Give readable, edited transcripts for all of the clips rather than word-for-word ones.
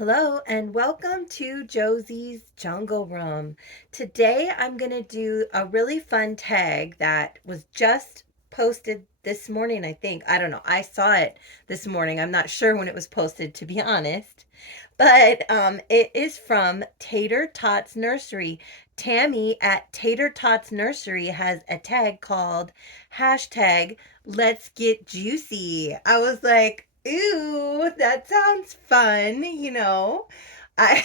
Hello and welcome to Josie's Jungle Room. Today I'm going to do a really fun tag that was just posted this morning, I think. I don't know. I saw it this morning. I'm not sure when it was posted, to be honest. But it is from Tater Tots Nursery. Tammy at Tater Tots Nursery has a tag called hashtag Let's Get Juicy. I was like, ooh, that sounds fun. I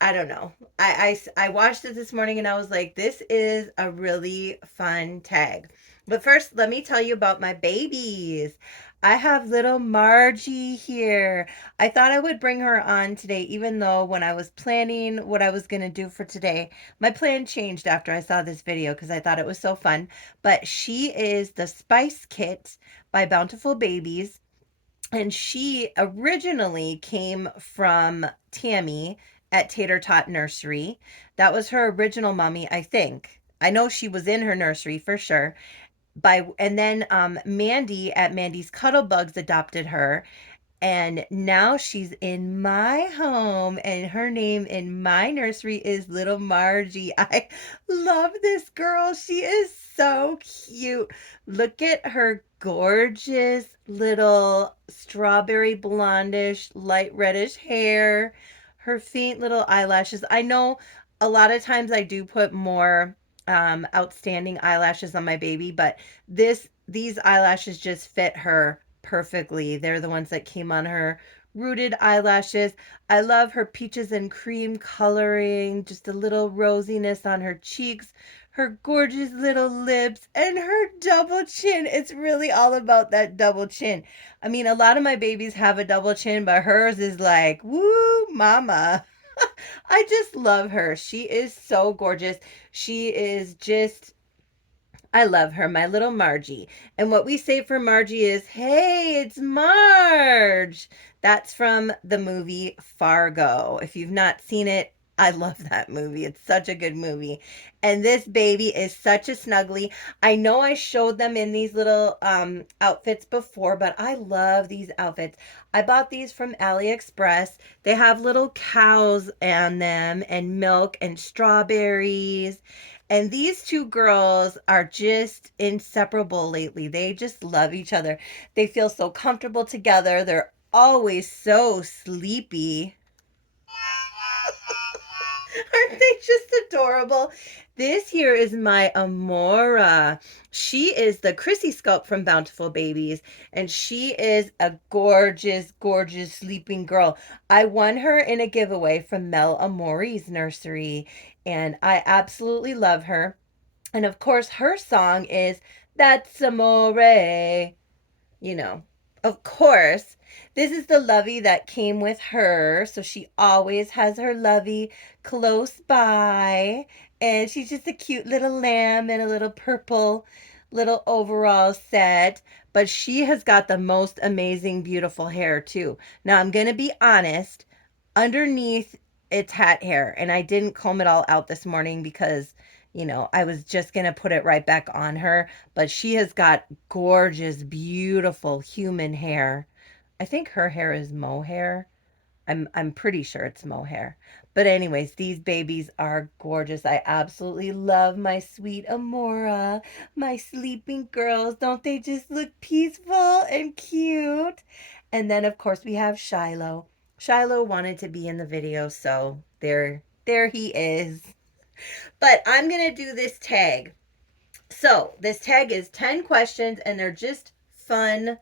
I don't know. I watched it this morning and I was like, this is a really fun tag. But first, let me tell you about my babies. I have little Margie here. I thought I would bring her on today, even though when I was planning what I was going to do for today, my plan changed after I saw this video because I thought it was so fun. But she is the Spice Kit by Bountiful Babies. And she originally came from Tammy at Tater Tot Nursery. That was her original mommy, I think. I know she was in her nursery for sure. And then Mandy at Mandy's Cuddle Bugs adopted her, and now she's in my home, and her name in my nursery is Little Margie. I love this girl. She is so cute. Look at her gorgeous little strawberry blondish, light reddish hair, her faint little eyelashes. I know a lot of times I do put more outstanding eyelashes on my baby, but these eyelashes just fit her perfectly. They're the ones that came on her rooted eyelashes. I love her peaches and cream coloring, just a little rosiness on her cheeks, her gorgeous little lips, and her double chin. It's really all about that double chin. I mean, a lot of my babies have a double chin, but hers is like, woo, mama. I just love her. She is so gorgeous. She is just I love her, my little Margie. And what we say for Margie is, hey, it's Marge. That's from the movie Fargo. If you've not seen it, I love that movie. It's such a good movie. And this baby is such a snuggly. I know I showed them in these little outfits before, but I love these outfits. I bought these from AliExpress. They have little cows on them and milk and strawberries, and these two girls are just inseparable lately. They just love each other. They feel so comfortable together. They're always so sleepy. Aren't they just adorable? This here is my Amora. She is the Chrissy Sculpt from Bountiful Babies, and she is a gorgeous, gorgeous sleeping girl. I won her in a giveaway from Mel Amori's nursery, and I absolutely love her. And of course, her song is That's Amore. You know, of course, this is the lovey that came with her. So she always has her lovey close by. And she's just a cute little lamb in a little purple little overall set. But she has got the most amazing, beautiful hair, too. Now, I'm going to be honest, underneath it's hat hair. And I didn't comb it all out this morning because, I was just going to put it right back on her. But she has got gorgeous, beautiful human hair. I think her hair is mohair. I'm pretty sure it's mohair. But anyways, these babies are gorgeous. I absolutely love my sweet Amora, my sleeping girls. Don't they just look peaceful and cute? And then of course we have Shiloh. Shiloh wanted to be in the video, so there he is. But I'm going to do this tag. So, this tag is 10 questions and they're just fun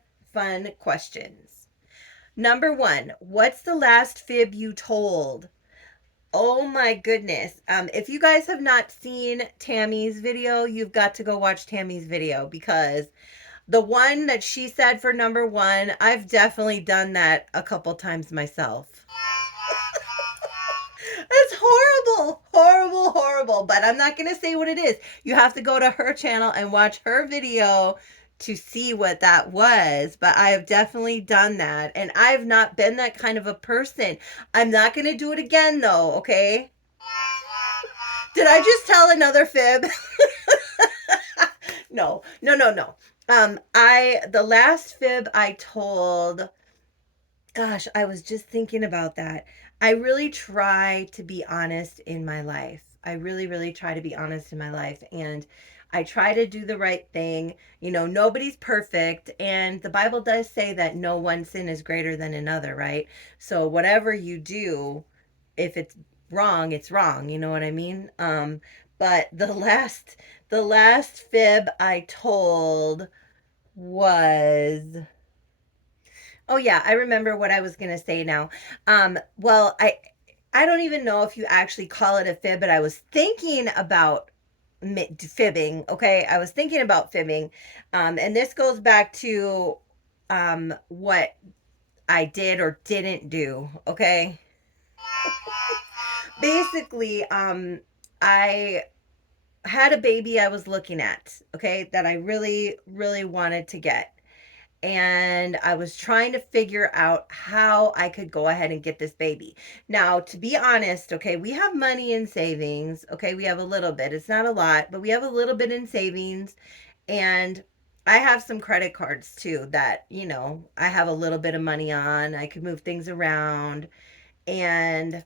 questions. Number 1, what's the last fib you told? Oh my goodness. If you guys have not seen Tammy's video, you've got to go watch Tammy's video, because the one that she said for number 1, I've definitely done that a couple times myself. It's horrible, horrible, horrible. But I'm not going to say what it is. You have to go to her channel and watch her video to see what that was. But I have definitely done that. And I've not been that kind of a person. I'm not going to do it again, though, okay? Did I just tell another fib? No, no, no, no. The last fib I told, Gosh, I was just thinking about that. I really try to be honest in my life. I really, really try to be honest in my life. And I try to do the right thing. You know, nobody's perfect. And the Bible does say that no one sin is greater than another, right? So whatever you do, if it's wrong, it's wrong. You know what I mean? But the last fib I told was, oh yeah, I remember what I was gonna say now. Well, I don't even know if you actually call it a fib, but I was thinking about fibbing. Okay, I was thinking about fibbing, and this goes back to what I did or didn't do. Okay, basically, I had a baby I was looking at. Okay, that I really, really wanted to get, and I was trying to figure out how I could go ahead and get this baby. Now, to be honest, okay, we have money in savings. Okay, we have a little bit. It's not a lot, but we have a little bit in savings. And I have some credit cards too that, I have a little bit of money on. I could move things around. And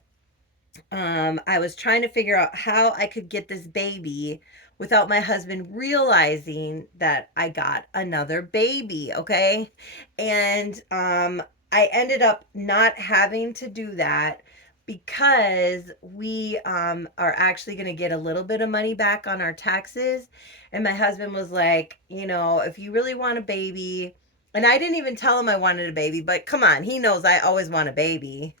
I was trying to figure out how I could get this baby without my husband realizing that I got another baby, okay? And I ended up not having to do that because we are actually going to get a little bit of money back on our taxes. And my husband was like, if you really want a baby, and I didn't even tell him I wanted a baby, but come on, he knows I always want a baby.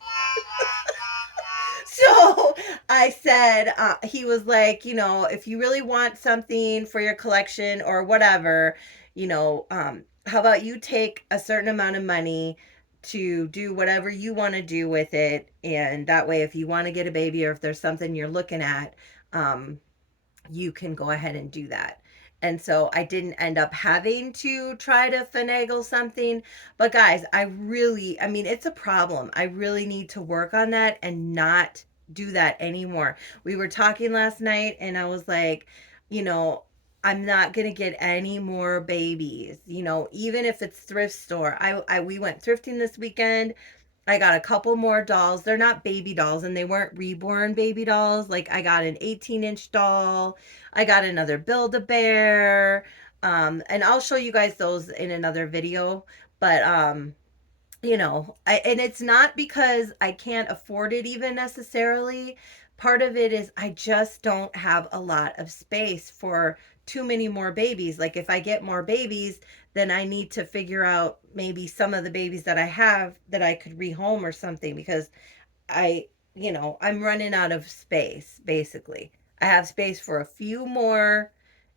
So I said, he was like, if you really want something for your collection or whatever, how about you take a certain amount of money to do whatever you want to do with it? And that way, if you want to get a baby or if there's something you're looking at, um, you can go ahead and do that. And so I didn't end up having to try to finagle something. But guys, I mean, it's a problem. I really need to work on that and not do that anymore. We were talking last night and I was like, you know, I'm not going to get any more babies, even if it's thrift store. We went thrifting this weekend. I got a couple more dolls. They're not baby dolls and they weren't reborn baby dolls. Like I got an 18-inch doll. I got another Build-A-Bear. And I'll show you guys those in another video. But and it's not because I can't afford it even necessarily. Part of it is I just don't have a lot of space for too many more babies. Like if I get more babies, then I need to figure out maybe some of the babies that I have that I could rehome or something because I, I'm running out of space basically. I have space for a few more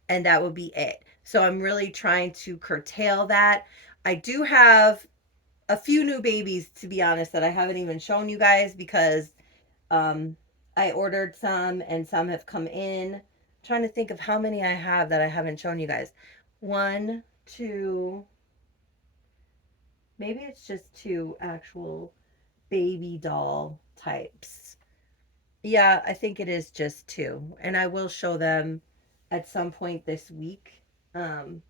and that would be it. So I'm really trying to curtail that. I do have a few new babies, to be honest, that I haven't even shown you guys because um, I ordered some and some have come in. I'm trying to think of how many I have that I haven't shown you guys. One, two, maybe it's just two actual baby doll types. Yeah, I think it is just two. And I will show them at some point this week. Um,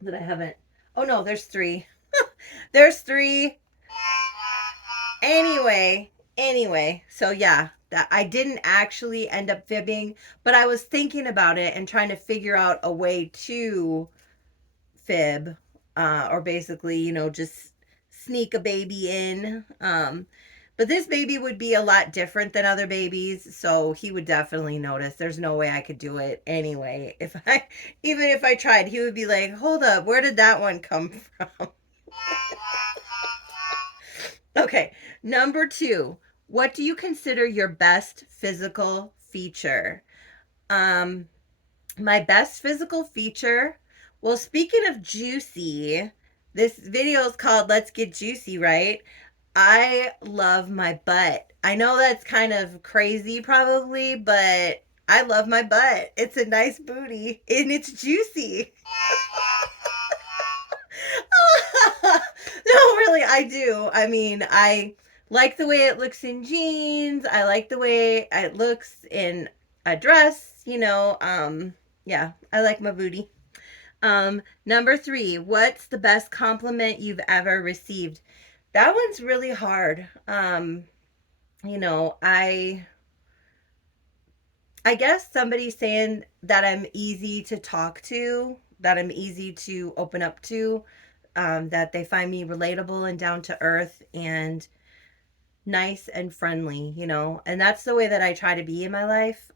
that I haven't. Oh no, there's three. There's three. Anyway, so yeah, that I didn't actually end up fibbing, but I was thinking about it and trying to figure out a way to fib, or basically, just sneak a baby in. But this baby would be a lot different than other babies, so he would definitely notice. There's no way I could do it anyway. Even if I tried, he would be like, "Hold up, where did that one come from?" Okay, number two, what do you consider your best physical feature? Um, my best physical feature. Well, speaking of juicy, this video is called Let's Get Juicy, right? I love my butt. I know that's kind of crazy, probably, but I love my butt. It's a nice booty and it's juicy. No, really, I do. I mean, I like the way it looks in jeans. I like the way it looks in a dress, yeah, I like my booty. Number three, what's the best compliment you've ever received? That one's really hard. You know, I guess somebody saying that I'm easy to talk to, that I'm easy to open up to, that they find me relatable and down to earth and nice and friendly, you know, and that's the way that I try to be in my life.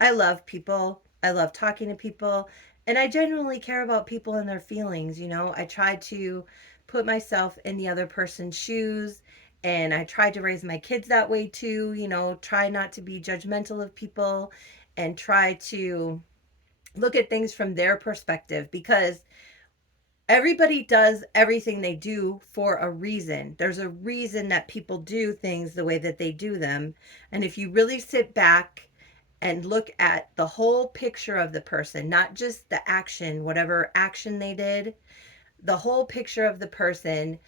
I love people, I love talking to people, and I genuinely care about people and their feelings, you know. I try to put myself in the other person's shoes, and I try to raise my kids that way too, you know, try not to be judgmental of people and try to look at things from their perspective because everybody does everything they do for a reason. There's a reason that people do things the way that they do them. And if you really sit back and look at the whole picture of the person, not just the action, whatever action they did, the whole picture of the person,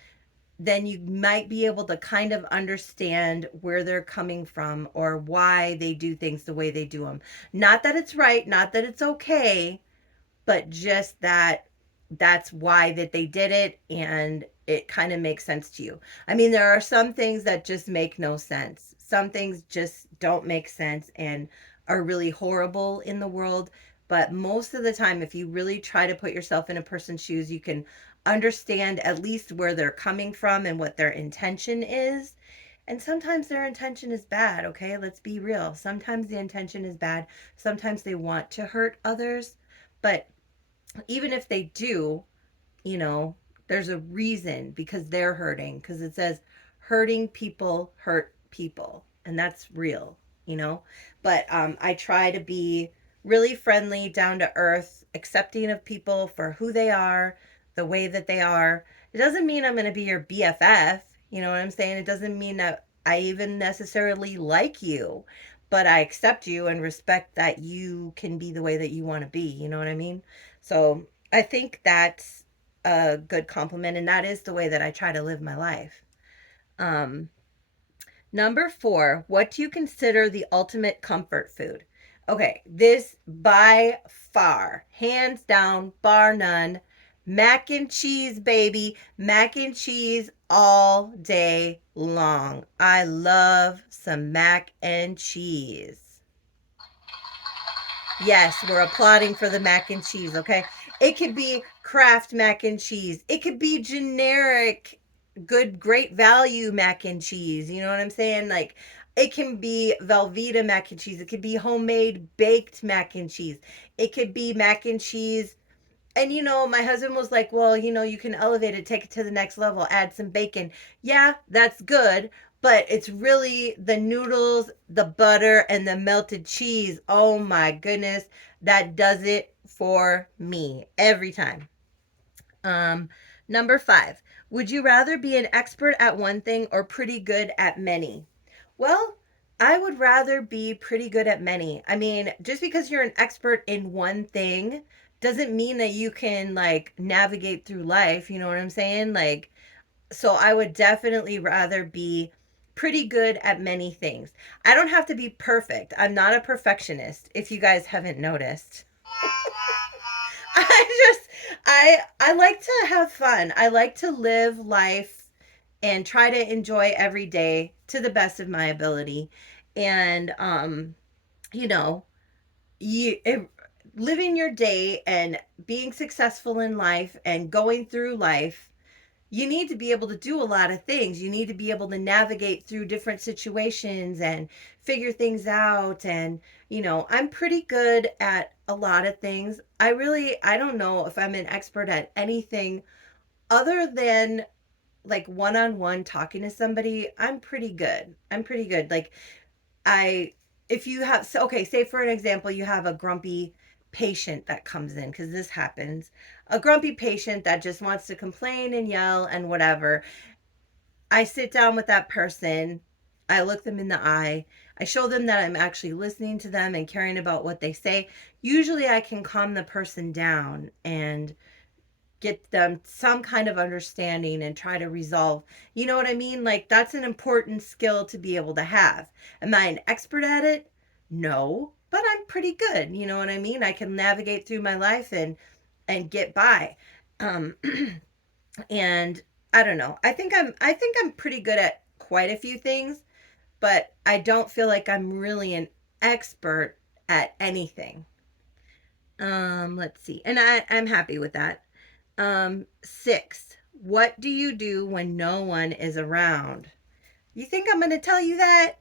then you might be able to kind of understand where they're coming from or why they do things the way they do them. Not that it's right, not that it's okay, but just that that's why that they did it and it kind of makes sense to you. I mean, there are some things that just make no sense. Some things just don't make sense and are really horrible in the world, but most of the time if you really try to put yourself in a person's shoes, you can understand at least where they're coming from and what their intention is. And sometimes their intention is bad, okay? Let's be real. Sometimes the intention is bad. Sometimes they want to hurt others, but even if they do, you know, there's a reason because they're hurting, because it says hurting people hurt people, and that's real, you know. But I try to be really friendly, down to earth, accepting of people for who they are, the way that they are. It doesn't mean I'm going to be your BFF, you know what I'm saying? It doesn't mean that I even necessarily like you, but I accept you and respect that you can be the way that you want to be, you know what I mean? So I think that's a good compliment, and that is the way that I try to live my life. Um, Number four, what do you consider the ultimate comfort food? Okay, this by far, hands down, bar none, mac and cheese, baby. Mac and cheese all day long. I love some mac and cheese. Yes, we're applauding for the mac and cheese, okay? It could be Kraft mac and cheese. It could be generic, good, great value mac and cheese. You know what I'm saying? Like, it can be Velveeta mac and cheese. It could be homemade baked mac and cheese. It could be mac and cheese, and you know, my husband was like, well, you know, you can elevate it, take it to the next level, add some bacon. Yeah, that's good. But it's really the noodles, the butter, and the melted cheese. Oh my goodness. That does it for me every time. Um, Number five, would you rather be an expert at one thing or pretty good at many? Well, I would rather be pretty good at many. I mean, just because you're an expert in one thing doesn't mean that you can like navigate through life. You know what I'm saying? Like, so I would definitely rather be pretty good at many things. I don't have to be perfect. I'm not a perfectionist, if you guys haven't noticed. I just I like to have fun. I like to live life and try to enjoy every day to the best of my ability. And you know, living your day and being successful in life and going through life, you need to be able to do a lot of things. You need to be able to navigate through different situations and figure things out. And, you know, I'm pretty good at a lot of things. I don't know if I'm an expert at anything other than like one on one talking to somebody. I'm pretty good. I'm pretty good. Like, I if you have so okay, say for an example, you have a grumpy patient that comes in because this happens. A grumpy patient that just wants to complain and yell and whatever. I sit down with that person. I look them in the eye. I show them that I'm actually listening to them and caring about what they say. Usually I can calm the person down and get them some kind of understanding and try to resolve. You know what I mean? Like, that's an important skill to be able to have. Am I an expert at it? No, but I'm pretty good. You know what I mean? I can navigate through my life and get by. Um and I don't know. I think I'm pretty good at quite a few things, but I don't feel like I'm really an expert at anything. Let's see. And I'm happy with that. Six. What do you do when no one is around? You think I'm going to tell you that?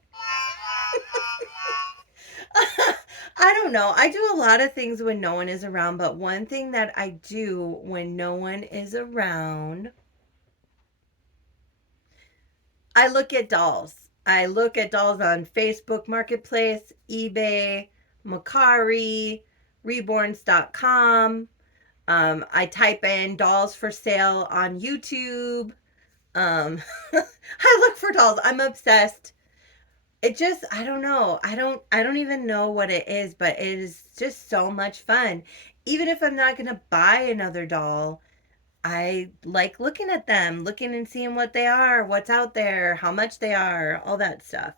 I don't know. I do a lot of things when no one is around, but one thing that I do when no one is around, I look at dolls. I look at dolls on Facebook Marketplace, eBay, Macari, reborns.com. I type in dolls for sale on YouTube. I look for dolls. I'm obsessed. It just, I don't know. I don't even know what it is, but it is just so much fun. Even if I'm not going to buy another doll, I like looking at them, looking and seeing what they are, what's out there, how much they are, all that stuff.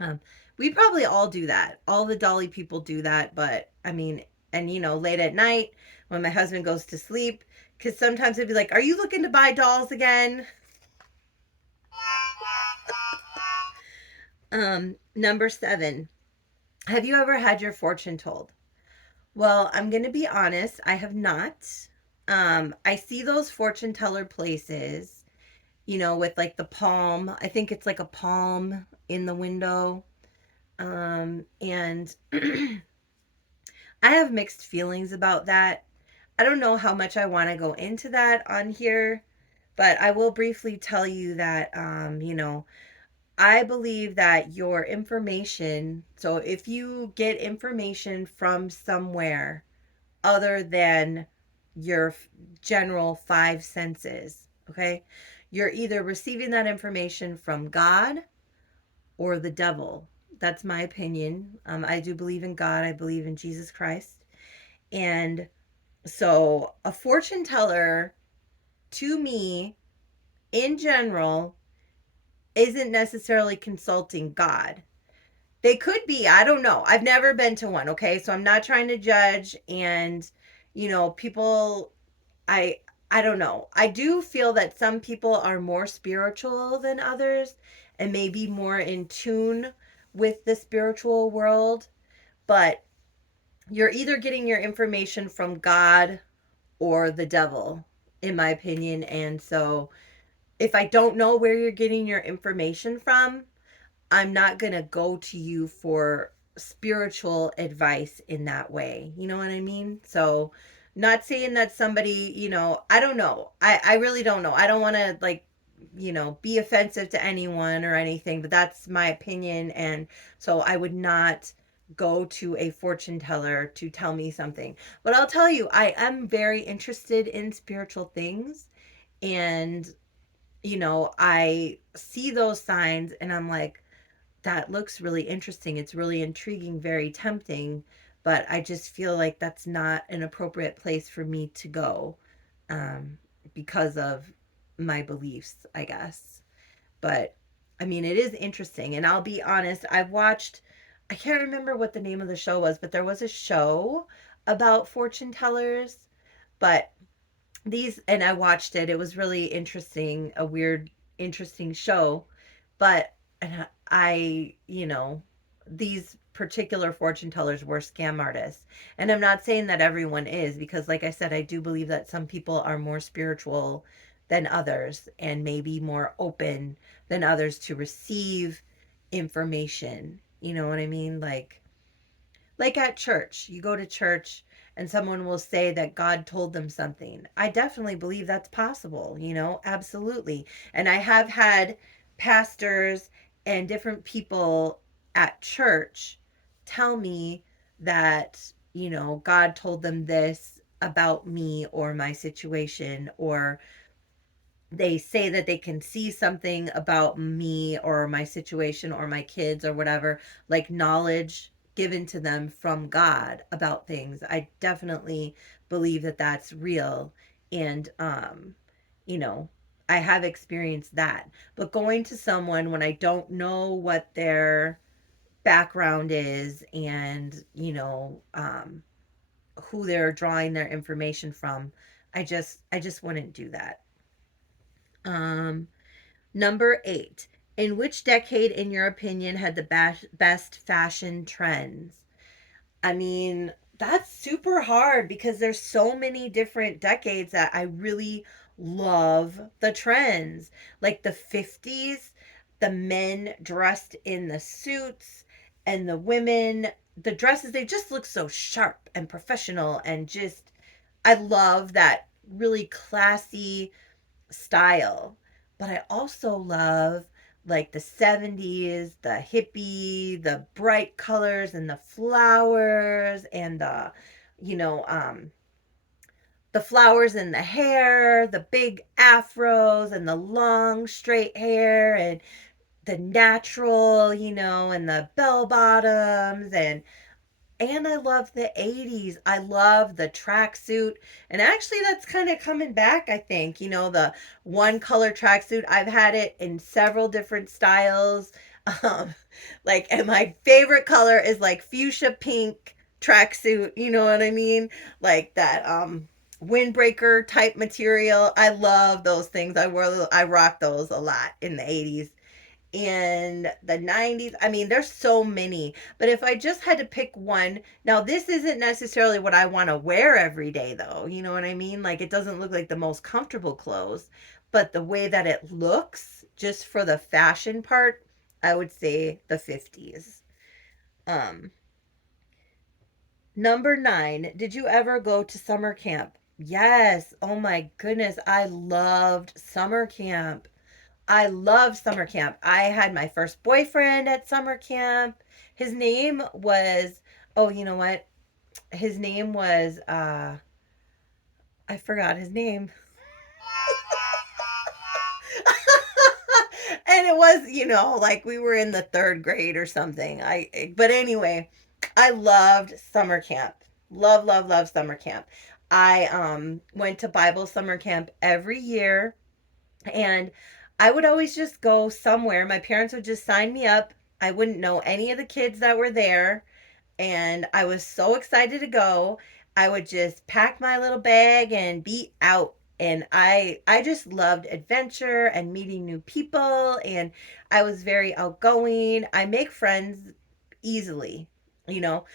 Um, we probably all do that. All the dolly people do that, but I mean, and late at night when my husband goes to sleep, because sometimes he'd be like, "Are you looking to buy dolls again?" Number seven. Have you ever had your fortune told? Well, I'm going to be honest, I have not. I see those fortune teller places, with like the palm. I think it's like a palm in the window. And I have mixed feelings about that. I don't know how much I want to go into that on here, but I will briefly tell you that, I believe that your information, so if you get information from somewhere other than your general five senses, okay, you're either receiving that information from God or the devil. That's my opinion. I do believe in God, I believe in Jesus Christ. And so a fortune teller, to me, in general, isn't necessarily consulting God. They could be. I don't know. I've never been to one, okay? So I'm not trying to judge and people I I don't know. I do feel that some people are more spiritual than others and maybe more in tune with the spiritual world, but you're either getting your information from God or the devil, in my opinion. And so if I don't know where you're getting your information from, I'm not going to go to you for spiritual advice in that way. You know what I mean? So, not saying that somebody, I don't know. I really don't know. I don't want to, like, be offensive to anyone or anything, but that's my opinion. And so I would not go to a fortune teller to tell me something. But I'll tell you, I am very interested in spiritual things. And, I see those signs and I'm like, that looks really interesting. It's really intriguing, very tempting, but I just feel like that's not an appropriate place for me to go um, because of my beliefs, I guess. But I mean, it is interesting. And I'll be honest, I can't remember what the name of the show was, but there was a show about fortune tellers. But and I watched it. It was really interesting, a weird, interesting show. But and these particular fortune tellers were scam artists. And I'm not saying that everyone is, because, like I said, I do believe that some people are more spiritual than others and maybe more open than others to receive information. You know what I mean? Like at church, you go to church and someone will say that God told them something. I definitely believe that's possible, absolutely. And I have had pastors and different people at church tell me that, God told them this about me or my situation, or they say that they can see something about me or my situation or my kids or whatever, like knowledge given to them from God about things. I definitely believe that that's real. And, you know, I have experienced that. But going to someone when I don't know what their background is and, who they're drawing their information from, I just wouldn't do that. Um, Number 8. In which decade, in your opinion, had the best fashion trends? I mean, that's super hard because there's so many different decades that I really love the trends. Like the 50s, the men dressed in the suits and the women, the dresses, they just look so sharp and professional and just I love that really classy style. But I also love like the 70s, the hippie, the bright colors and the flowers and you know, um, the flowers in the hair, the big afros and the long straight hair and the natural, and the bell bottoms and I love the 80s. I love the tracksuit. And actually, that's kind of coming back, I think. The one color tracksuit. I've had it in several different styles. Um, and my favorite color is like fuchsia pink tracksuit. You know what I mean? Like that windbreaker type material. I love those things. I rock those a lot in the 80s and the 90s. I mean, there's so many. But if I just had to pick one, now this isn't necessarily what I want to wear every day, though. You know what I mean? Like, it doesn't look like the most comfortable clothes, but the way that it looks, just for the fashion part, I would say the 50s. Um, Number 9, did you ever go to summer camp? Yes. Oh my goodness. I loved summer camp. I love summer camp. I had my first boyfriend at summer camp. His name was, oh, you know what? His name was, I forgot his name. And it was, like we were in the third grade or something. But anyway, I loved summer camp. Love, love, love summer camp. I went to Bible summer camp every year. And I would always just go somewhere. My parents would just sign me up. I wouldn't know any of the kids that were there. And I was so excited to go. I would just pack my little bag and be out. And I just loved adventure and meeting new people. And I was very outgoing. I make friends easily. You know,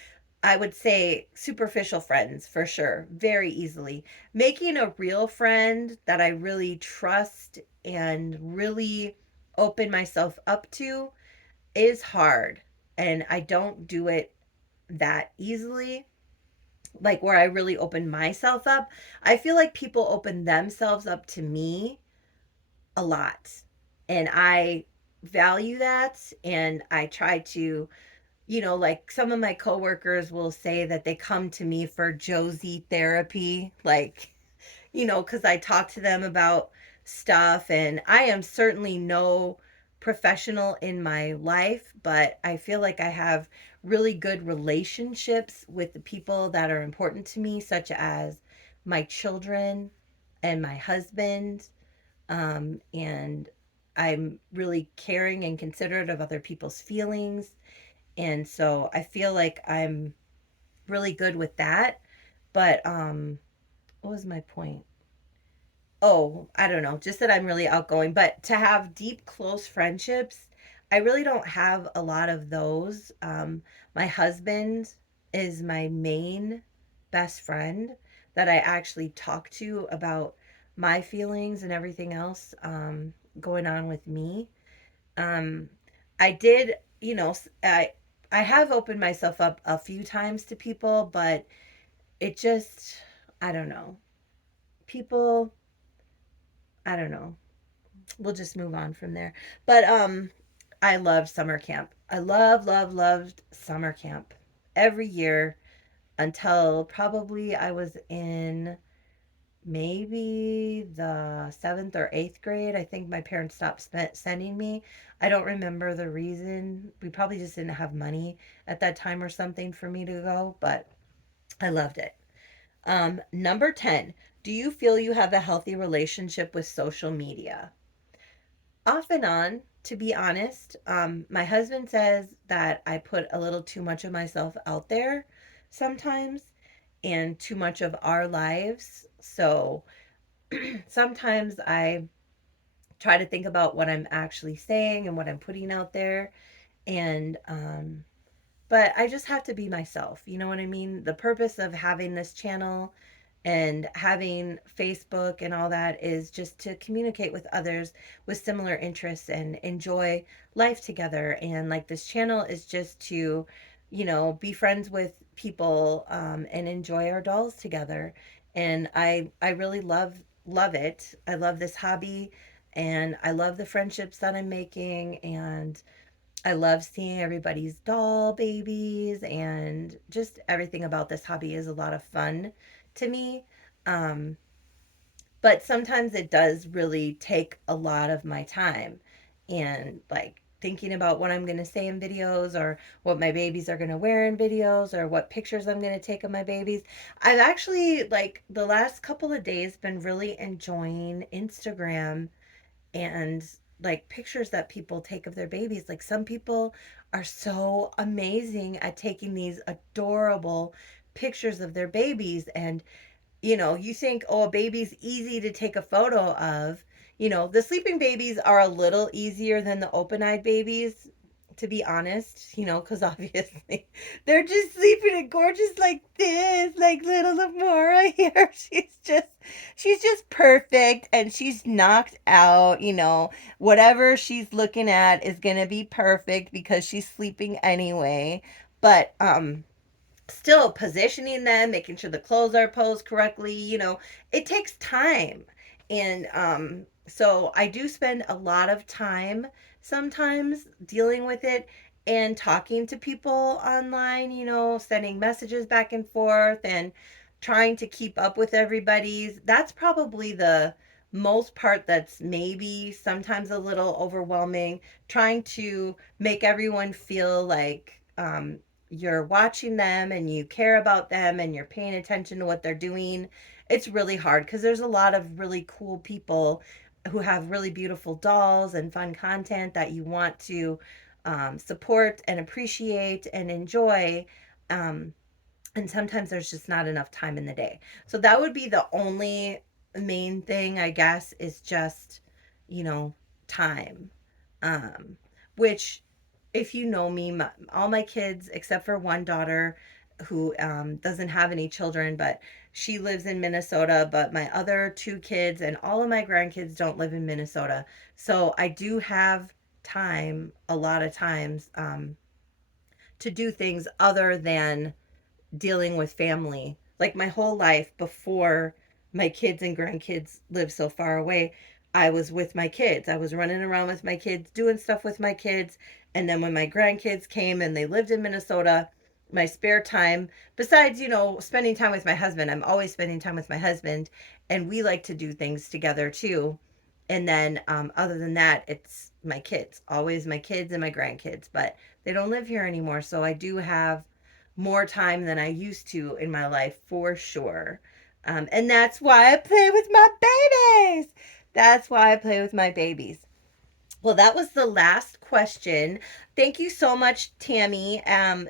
I would say superficial friends for sure, very easily. Making a real friend that I really trust and really open myself up to is hard. And I don't do it that easily, like where I really open myself up. I feel like people open themselves up to me a lot. And I value that. And I try to like some of my coworkers will say that they come to me for Josie therapy, like, because I talk to them about stuff, and I am certainly no professional in my life, but I feel like I have really good relationships with the people that are important to me, such as my children and my husband. And I'm really caring and considerate of other people's feelings, and so I feel like I'm really good with that. But what was my point? Oh, I don't know. Just that I'm really outgoing, but to have deep close friendships, I really don't have a lot of those. My husband is my main best friend that I actually talk to about my feelings and everything else going on with me. Um, I did, I have opened myself up a few times to people, but it just, I don't know. People, I don't know. We'll just move on from there. But I love summer camp. I love, love, loved summer camp every year until probably I was in maybe the seventh or eighth grade. I think my parents stopped sending me. I don't remember the reason. We probably just didn't have money at that time or something for me to go, but I loved it. Number 10, do you feel you have a healthy relationship with social media? Off and on, to be honest. My husband says that I put a little too much of myself out there sometimes and too much of our lives. So sometimes I try to think about what I'm actually saying and what I'm putting out there. And but I just have to be myself. You know what I mean? The purpose of having this channel and having Facebook and all that is just to communicate with others with similar interests and enjoy life together. And like this channel is just to, be friends with people, and enjoy our dolls together. And I really love it. I love this hobby, and I love the friendships that I'm making, and I love seeing everybody's doll babies, and just everything about this hobby is a lot of fun to me. Um, but sometimes it does really take a lot of my time, and like thinking about what I'm going to say in videos, or what my babies are going to wear in videos, or what pictures I'm going to take of my babies. I've actually, like, the last couple of days been really enjoying Instagram and like pictures that people take of their babies. Like, some people are so amazing at taking these adorable pictures of their babies. And you think, oh, a baby's easy to take a photo of. The sleeping babies are a little easier than the open-eyed babies, to be honest, because obviously they're just sleeping and gorgeous like this, like little Lamora here. She's just perfect, and she's knocked out. Whatever she's looking at is gonna be perfect because she's sleeping anyway. But still positioning them, making sure the clothes are posed correctly, it takes time. And so I do spend a lot of time sometimes dealing with it and talking to people online, sending messages back and forth and trying to keep up with everybody's. That's probably the most part that's maybe sometimes a little overwhelming, trying to make everyone feel like you're watching them and you care about them and you're paying attention to what they're doing. It's really hard because there's a lot of really cool people who have really beautiful dolls and fun content that you want to support and appreciate and enjoy. Um, and sometimes there's just not enough time in the day. So that would be the only main thing, I guess, is just, you know, time. Um, which, if you know me, all my kids, except for one daughter who doesn't have any children, but she lives in Minnesota. But my other two kids and all of my grandkids don't live in Minnesota. So I do have time a lot of times, to do things other than dealing with family. Like, my whole life before my kids and grandkids lived so far away, I was with my kids. I was running around with my kids, doing stuff with my kids. And then when my grandkids came and they lived in Minnesota, my spare time, besides, spending time with my husband, I'm always spending time with my husband. And we like to do things together too. And then, other than that, it's my kids, always my kids and my grandkids. But they don't live here anymore. So I do have more time than I used to in my life, for sure. And that's why I play with my babies. That's why I play with my babies. Well, that was the last question. Thank you so much, Tammy.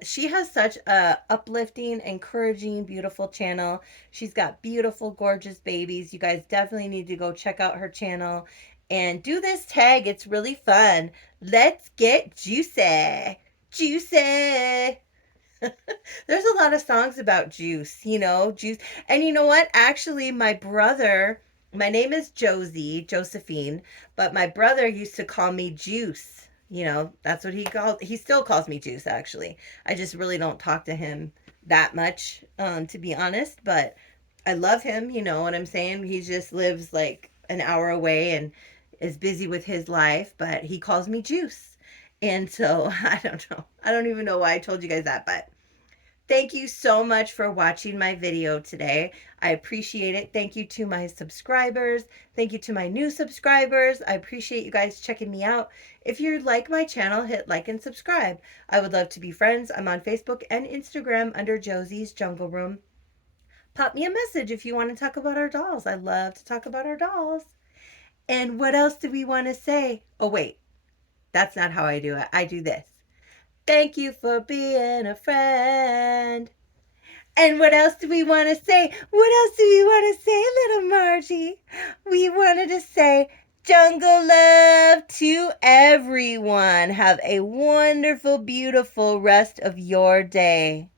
She has such a uplifting, encouraging, beautiful channel. She's got beautiful, gorgeous babies. You guys definitely need to go check out her channel and do this tag. It's really fun. Let's get juicy. Juicy. There's a lot of songs about juice, juice. And you know what? Actually, my name is Josephine, but my brother used to call me Juice. That's what he still calls me Juice, actually. I just really don't talk to him that much, to be honest, but I love him, you know what I'm saying? He just lives like an hour away and is busy with his life, but he calls me Juice. And so I don't know. I don't even know why I told you guys that, but thank you so much for watching my video today. I appreciate it. Thank you to my subscribers. Thank you to my new subscribers. I appreciate you guys checking me out. If you like my channel, hit like and subscribe. I would love to be friends. I'm on Facebook and Instagram under Josie's Jungle Room. Pop me a message if you want to talk about our dolls. I love to talk about our dolls. And what else do we want to say? Oh, wait. That's not how I do it. I do this. Thank you for being a friend. And what else do we want to say? What else do we want to say, little Margie? We wanted to say jungle love to everyone. Have a wonderful, beautiful rest of your day.